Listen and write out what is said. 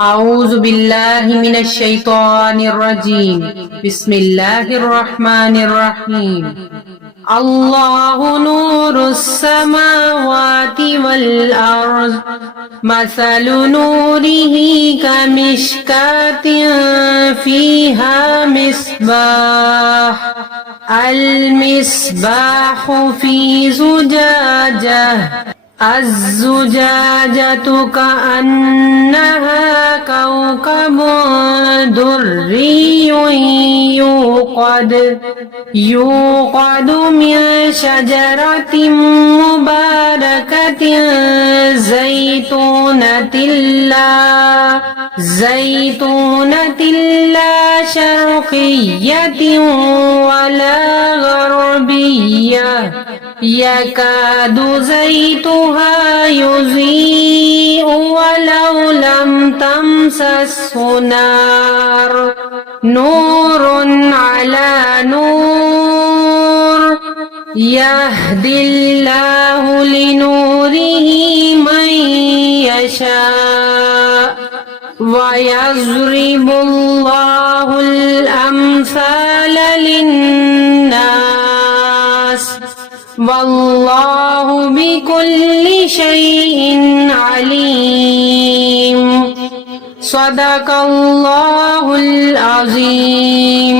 أعوذ بالله من الشيطان الرجيم بسم الله الرحمن الرحيم الله نور السماوات والأرض مثل نوره كمشكاة فيها مصباح المصباح في زجاجة الزجاجة كأنها كوكب دري يوقد من شجرة مباركة زيتونة لا شرقية ولا غربية يكاد زيتها يضيء ولو لم تمسسه نار نور على نور يهدي الله لنوره من يشاء ويضرب الله الأمثال للناس والله بكل شيء عليم صدق الله العظيم।